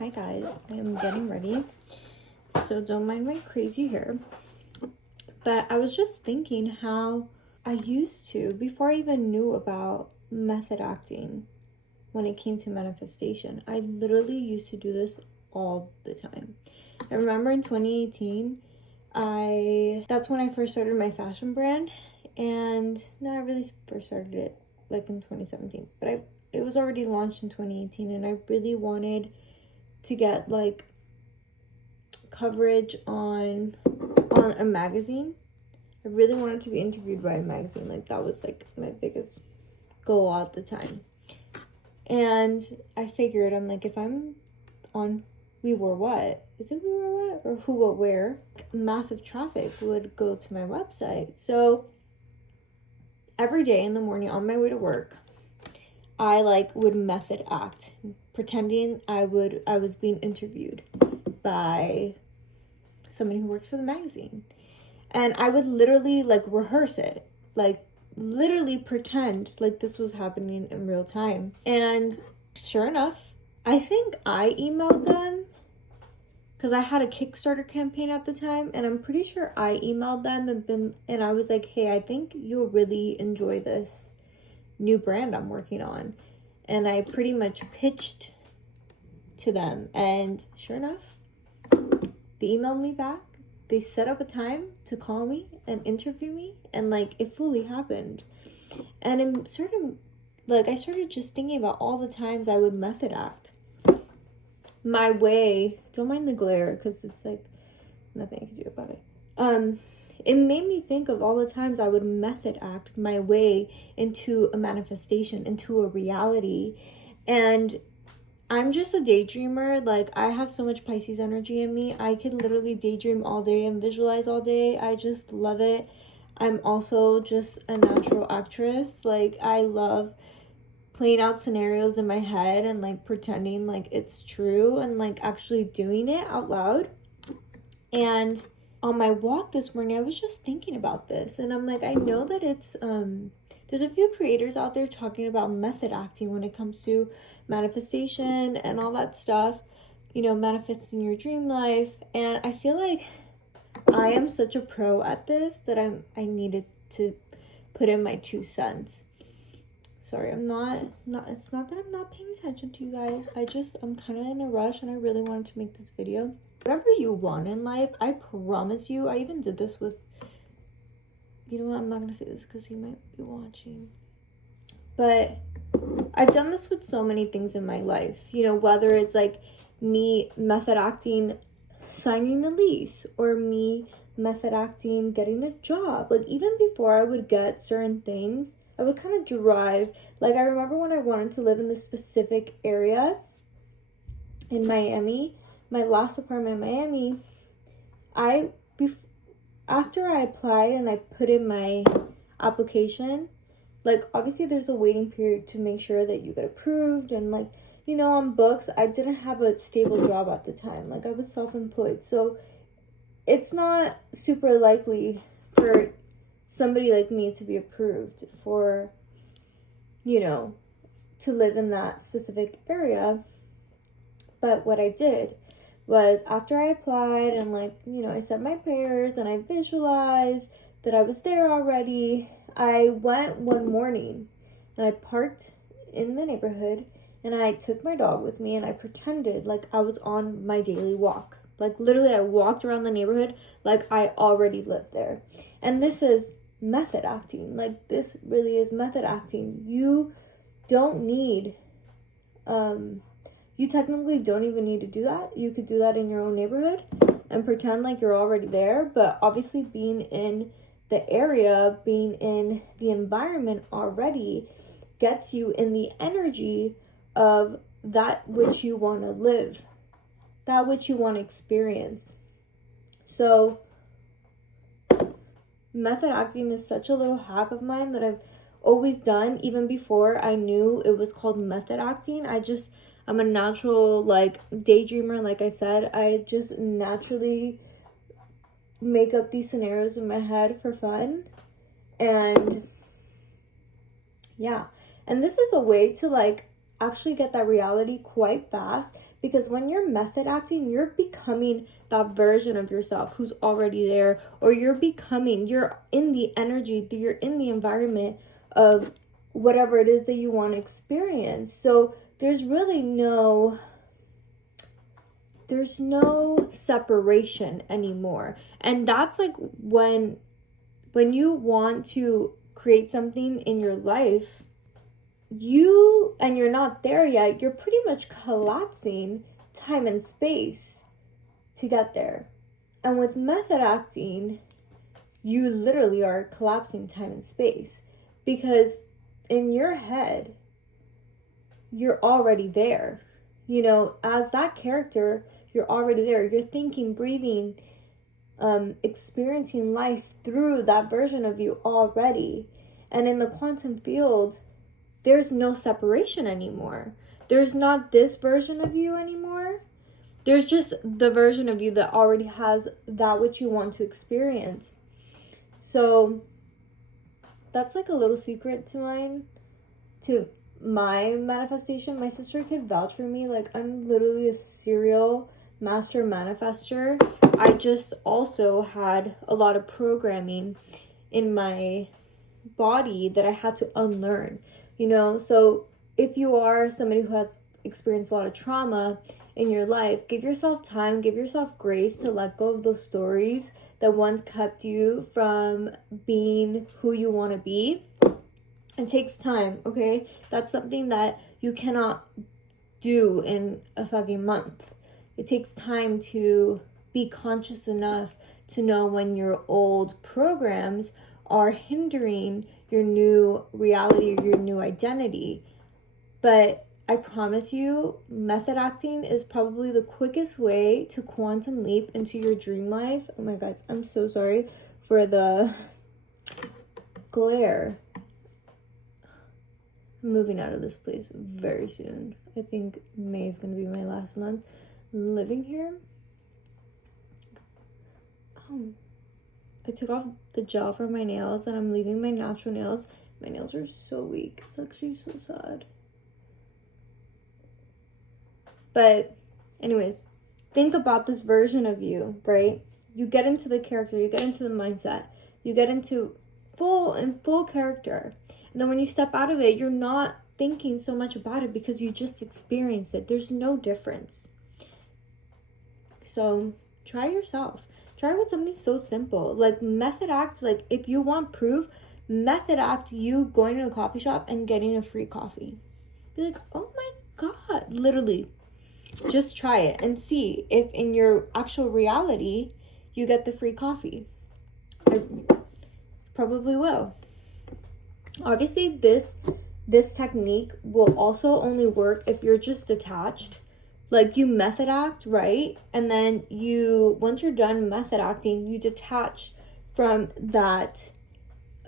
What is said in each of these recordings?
Hi guys, I am getting ready, so don't mind my crazy hair. But I was just thinking how I used to, before I even knew about method acting, when it came to manifestation, I literally used to do this all the time. I remember in 2018, that's when I first started my fashion brand, and no, I really first started it like in 2017, but it was already launched in 2018, and I really wanted to get like coverage on a magazine. I really wanted to be interviewed by a magazine. Like that was like my biggest goal at the time. And I figured, I'm like, if I'm on We Were What? Is it We Were What? Or Who What Where? Massive traffic would go to my website. So every day in the morning on my way to work, I would method act, pretending I was being interviewed by somebody who works for the magazine. And I would literally rehearse it, literally pretend like this was happening in real time. And sure enough, I think I emailed them because I had a Kickstarter campaign at the time, and I'm pretty sure I emailed them and I was like, hey, I think you'll really enjoy this new brand I'm working on. And I pretty much pitched to them, and sure enough, they emailed me back. They set up a time to call me and interview me, and it fully happened. And I started just thinking about all the times I would method act my way. Don't mind the glare because it's nothing I can do about it. It made me think of all the times I would method act my way into a manifestation, into a reality. And I'm just a daydreamer. I have so much Pisces energy in me. I could literally daydream all day and visualize all day. I just love it. I'm also just a natural actress. I love playing out scenarios in my head and pretending it's true and actually doing it out loud. And on my walk this morning, I was just thinking about this, and I'm like, I know that it's there's a few creators out there talking about method acting when it comes to manifestation and all that stuff, manifesting your dream life. And I feel like I am such a pro at this that I needed to put in my 2 cents. Sorry, it's not that I'm not paying attention to you guys. I'm kind of in a rush, and I really wanted to make this video. Whatever you want in life, I promise you. I even did this with, you know what, I'm not gonna say this because he might be watching, but I've done this with so many things in my life, whether it's me method acting signing a lease, or me method acting getting a job. Even before I would get certain things, I would kind of drive. I remember when I wanted to live in this specific area in Miami, my last apartment in Miami, after I applied and I put in my application, obviously there's a waiting period to make sure that you get approved, and on books, I didn't have a stable job at the time. I was self-employed, so it's not super likely for somebody like me to be approved for, to live in that specific area. But what I did was, after I applied and I said my prayers and I visualized that I was there already, I went one morning and I parked in the neighborhood, and I took my dog with me, and I pretended like I was on my daily walk. Literally, I walked around the neighborhood like I already lived there. And this is method acting. This really is method acting. You don't need, you technically don't even need to do that. You could do that in your own neighborhood and pretend like you're already there. But obviously, being in the area, being in the environment already, gets you in the energy of that which you want to live, that which you want to experience. So method acting is such a little hack of mine that I've always done, even before I knew it was called method acting. I'm a natural daydreamer. Like I said, I just naturally make up these scenarios in my head for fun. And yeah, and this is a way to actually get that reality quite fast, because when you're method acting, you're becoming that version of yourself who's already there, or you're in the energy, you're in the environment of whatever it is that you want to experience. So there's really no separation anymore. And that's like when you want to create something in your life, and you're not there yet, you're pretty much collapsing time and space to get there. And with method acting, you literally are collapsing time and space, because in your head, you're already there. You know, as that character, you're already there. You're thinking, breathing, experiencing life through that version of you already. And in the quantum field, there's no separation anymore. There's not this version of you anymore. There's just the version of you that already has that which you want to experience. So that's like a little secret to my manifestation. My sister could vouch for me. Like, I'm literally a serial master manifester. I just also had a lot of programming in my body that I had to unlearn, you know? So if you are somebody who has experienced a lot of trauma in your life, give yourself time, give yourself grace to let go of those stories that once kept you from being who you want to be. It takes time, okay? That's something that you cannot do in a fucking month. It takes time to be conscious enough to know when your old programs are hindering your new reality or your new identity. But I promise you, method acting is probably the quickest way to quantum leap into your dream life. Oh my God, I'm so sorry for the glare. I'm moving out of this place very soon. I think May is going to be my last month living here. I took off the gel from my nails and I'm leaving my natural nails. My nails are so weak. It's actually so sad. But anyways, think about this version of you, right? You get into the character, you get into the mindset, you get into full character. And then when you step out of it, you're not thinking so much about it because you just experienced it. There's no difference. So try yourself. Try with something so simple. Like method act, like if you want proof, method act you going to a coffee shop and getting a free coffee. Be like, oh my God, literally. Just try it and see if in your actual reality you get the free coffee. I probably will. Obviously, this technique will also only work if you're just detached. Like you method act, right? And then once you're done method acting, you detach from that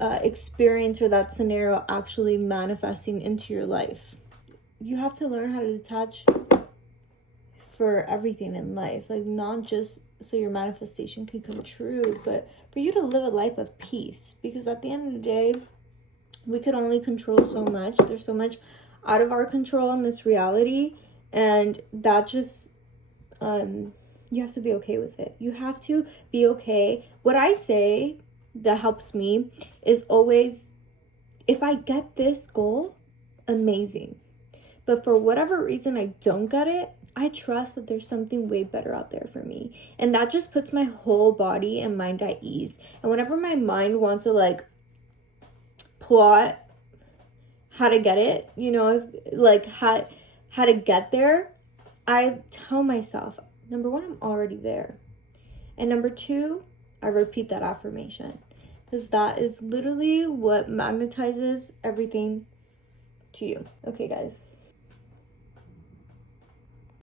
experience or that scenario actually manifesting into your life. You have to learn how to detach for everything in life. Like not just so your manifestation can come true, but for you to live a life of peace. Because at the end of the day, we could only control so much. There's so much out of our control in this reality. And that just, you have to be okay with it. You have to be okay. What I say that helps me is always, if I get this goal, amazing. But for whatever reason I don't get it, I trust that there's something way better out there for me. And that just puts my whole body and mind at ease. And whenever my mind wants to like plot how to get it, you know, like how to get there, I tell myself, number one, I'm already there. And number two, I repeat that affirmation. Because that is literally what magnetizes everything to you. Okay, guys.